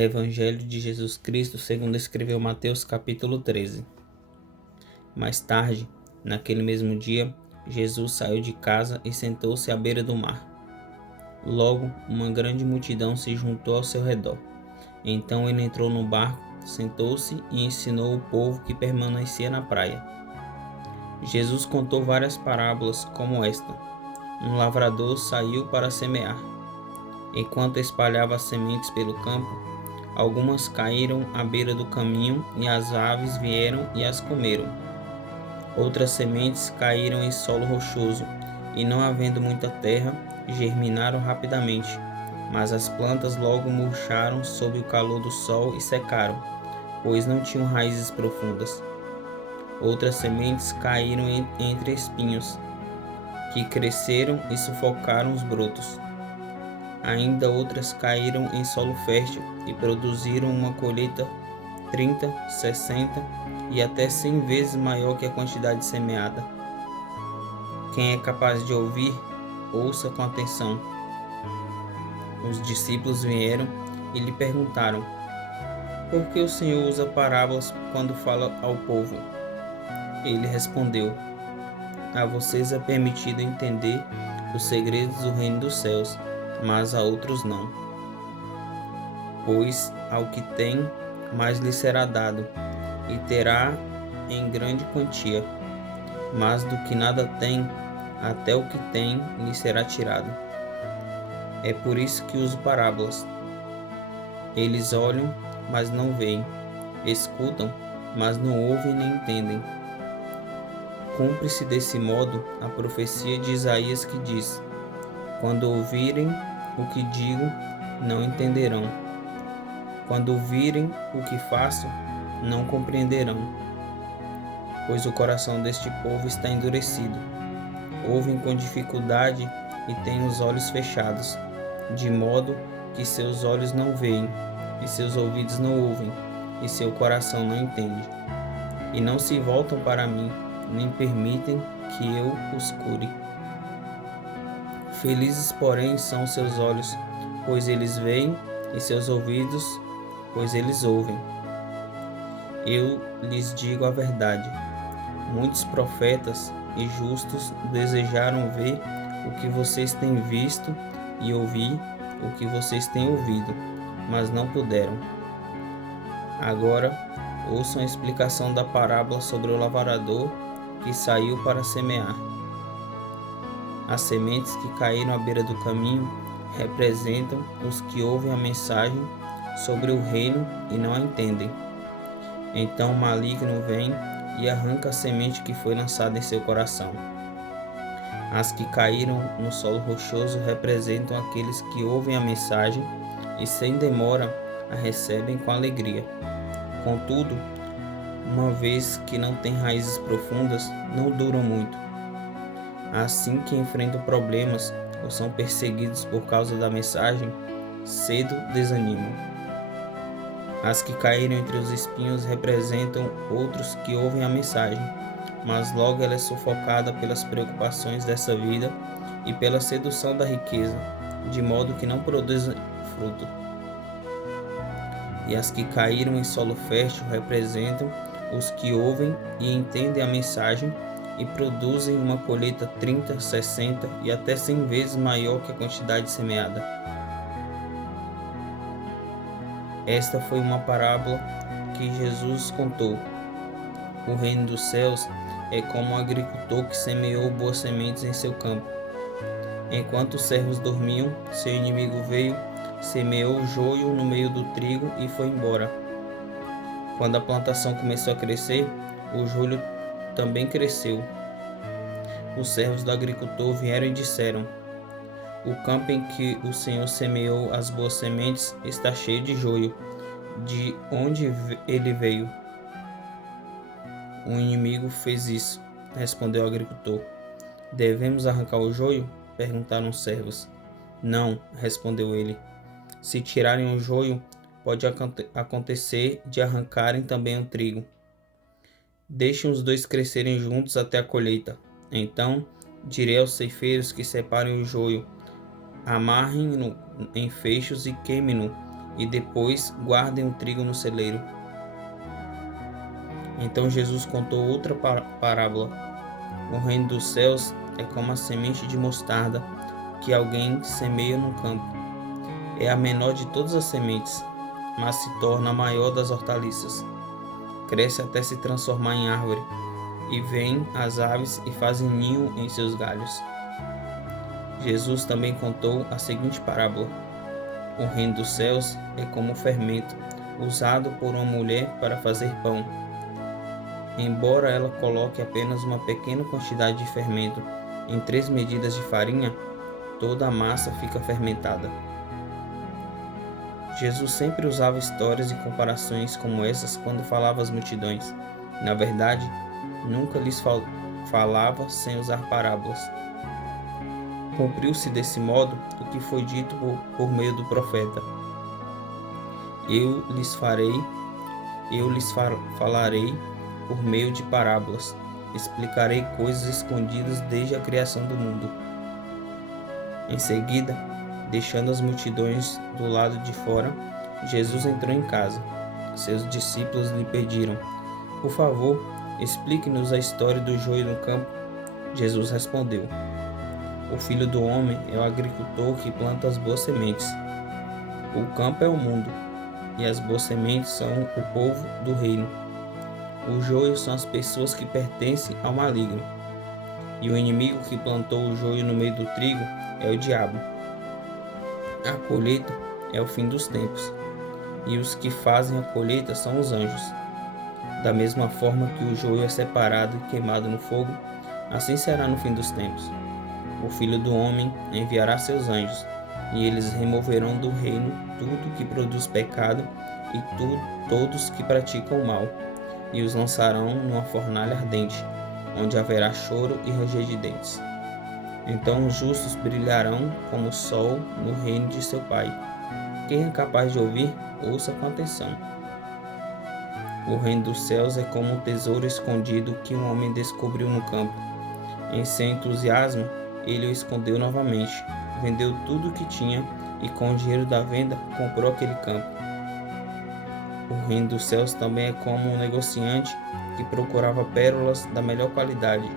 Evangelho de Jesus Cristo segundo escreveu Mateus capítulo 13. Mais tarde, naquele mesmo dia, Jesus saiu de casa e sentou-se à beira do mar. Logo, uma grande multidão se juntou ao seu redor. Então ele entrou no barco, sentou-se e ensinou o povo que permanecia na praia. Jesus contou várias parábolas como esta. Um lavrador saiu para semear. Enquanto espalhava as sementes pelo campo, algumas caíram à beira do caminho e as aves vieram e as comeram. Outras sementes caíram em solo rochoso e, não havendo muita terra, germinaram rapidamente, mas as plantas logo murcharam sob o calor do sol e secaram, pois não tinham raízes profundas. Outras sementes caíram entre espinhos, que cresceram e sufocaram os brotos. Ainda outras caíram em solo fértil e produziram uma colheita 30, 60 e até 100 vezes maior que a quantidade semeada. Quem é capaz de ouvir, ouça com atenção. Os discípulos vieram e lhe perguntaram: por que o Senhor usa parábolas quando fala ao povo? Ele respondeu: a vocês é permitido entender os segredos do reino dos céus, mas a outros não. Pois ao que tem, mais lhe será dado, e terá em grande quantia. Mas do que nada tem, até o que tem lhe será tirado. É por isso que uso parábolas. Eles olham, mas não veem, escutam, mas não ouvem nem entendem. Cumpre-se desse modo a profecia de Isaías que diz: quando ouvirem o que digo, não entenderão. Quando ouvirem o que faço, não compreenderão. Pois o coração deste povo está endurecido. Ouvem com dificuldade e têm os olhos fechados, de modo que seus olhos não veem, e seus ouvidos não ouvem, e seu coração não entende. E não se voltam para mim, nem permitem que eu os cure. Felizes, porém, são seus olhos, pois eles veem, e seus ouvidos, pois eles ouvem. Eu lhes digo a verdade: muitos profetas e justos desejaram ver o que vocês têm visto e ouvir o que vocês têm ouvido, mas não puderam. Agora, ouçam a explicação da parábola sobre o lavrador que saiu para semear. As sementes que caíram à beira do caminho representam os que ouvem a mensagem sobre o reino e não a entendem. Então o maligno vem e arranca a semente que foi lançada em seu coração. As que caíram no solo rochoso representam aqueles que ouvem a mensagem e sem demora a recebem com alegria. Contudo, uma vez que não têm raízes profundas, não duram muito. Assim que enfrentam problemas ou são perseguidos por causa da mensagem, cedo desanimam. As que caíram entre os espinhos representam outros que ouvem a mensagem, mas logo ela é sufocada pelas preocupações dessa vida e pela sedução da riqueza, de modo que não produzem fruto. E as que caíram em solo fértil representam os que ouvem e entendem a mensagem e produzem uma colheita 30, 60 e até 100 vezes maior que a quantidade semeada. Esta foi uma parábola que Jesus contou. O reino dos céus é como um agricultor que semeou boas sementes em seu campo. Enquanto os servos dormiam, seu inimigo veio, semeou joio no meio do trigo e foi embora. Quando a plantação começou a crescer, o joio também cresceu. Os servos do agricultor vieram e disseram: o campo em que o Senhor semeou as boas sementes está cheio de joio. De onde ele veio? Um inimigo fez isso, respondeu o agricultor. Devemos arrancar o joio? Perguntaram os servos. Não, respondeu ele. Se tirarem o joio, pode acontecer de arrancarem também o trigo. Deixem os dois crescerem juntos até a colheita. Então direi aos ceifeiros que separem o joio, amarrem-no em feixes e queimem-no, e depois guardem o trigo no celeiro. Então Jesus contou outra parábola. O reino dos céus é como a semente de mostarda que alguém semeia no campo. É a menor de todas as sementes, mas se torna a maior das hortaliças. Cresce até se transformar em árvore, e vêm as aves e fazem ninho em seus galhos. Jesus também contou a seguinte parábola. O reino dos céus é como o fermento usado por uma mulher para fazer pão. Embora ela coloque apenas uma pequena quantidade de fermento em 3 medidas de farinha, toda a massa fica fermentada. Jesus sempre usava histórias e comparações como essas quando falava às multidões. Na verdade, nunca lhes falava sem usar parábolas. Cumpriu-se desse modo o que foi dito por meio do profeta. Eu lhes falarei por meio de parábolas. Explicarei coisas escondidas desde a criação do mundo. Em seguida, deixando as multidões do lado de fora, Jesus entrou em casa. Seus discípulos lhe pediram: por favor, explique-nos a história do joio no campo. Jesus respondeu: o filho do homem é o agricultor que planta as boas sementes. O campo é o mundo, e as boas sementes são o povo do reino. O joio são as pessoas que pertencem ao maligno. E o inimigo que plantou o joio no meio do trigo é o diabo. A colheita é o fim dos tempos, e os que fazem a colheita são os anjos. Da mesma forma que o joio é separado e queimado no fogo, assim será no fim dos tempos. O Filho do Homem enviará seus anjos, e eles removerão do reino tudo que produz pecado e todos que praticam o mal, e os lançarão numa fornalha ardente, onde haverá choro e ranger de dentes. Então os justos brilharão como o sol no reino de seu Pai. Quem é capaz de ouvir, ouça com atenção. O reino dos céus é como um tesouro escondido que um homem descobriu no campo. Em seu entusiasmo, ele o escondeu novamente, vendeu tudo o que tinha e com o dinheiro da venda comprou aquele campo. O reino dos céus também é como um negociante que procurava pérolas da melhor qualidade.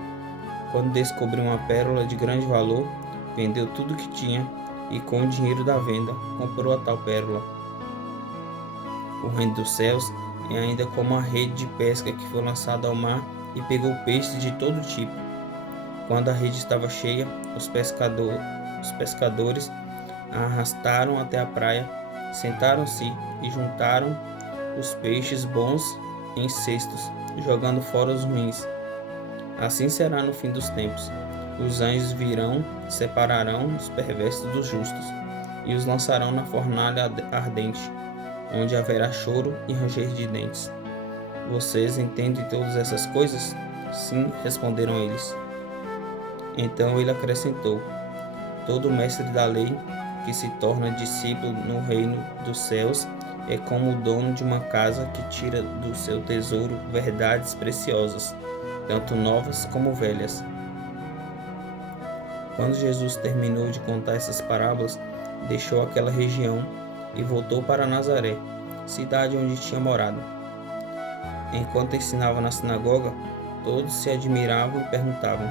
Quando descobriu uma pérola de grande valor, vendeu tudo o que tinha e com o dinheiro da venda comprou a tal pérola. O reino dos céus é ainda como uma rede de pesca que foi lançada ao mar e pegou peixes de todo tipo. Quando a rede estava cheia, os pescadores a arrastaram até a praia, sentaram-se e juntaram os peixes bons em cestos, jogando fora os ruins. Assim será no fim dos tempos. Os anjos virão, separarão os perversos dos justos e os lançarão na fornalha ardente, onde haverá choro e ranger de dentes. Vocês entendem todas essas coisas? Sim, responderam eles. Então ele acrescentou: todo mestre da lei que se torna discípulo no reino dos céus é como o dono de uma casa que tira do seu tesouro verdades preciosas, tanto novas como velhas. Quando Jesus terminou de contar essas parábolas, deixou aquela região e voltou para Nazaré, cidade onde tinha morado. Enquanto ensinava na sinagoga, todos se admiravam e perguntavam: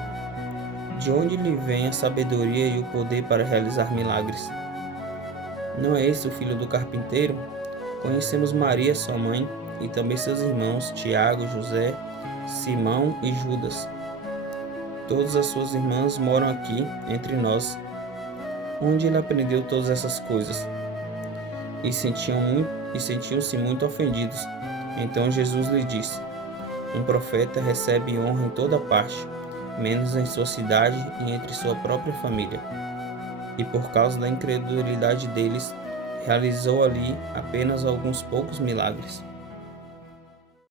de onde lhe vem a sabedoria e o poder para realizar milagres? Não é esse o filho do carpinteiro? Conhecemos Maria, sua mãe, e também seus irmãos Tiago, José, Simão e Judas. Todas as suas irmãs moram aqui entre nós. Onde ele aprendeu todas essas coisas? E sentiam-se muito ofendidos. Então Jesus lhe disse: um profeta recebe honra em toda parte, menos em sua cidade e entre sua própria família. E por causa da incredulidade deles, realizou ali apenas alguns poucos milagres.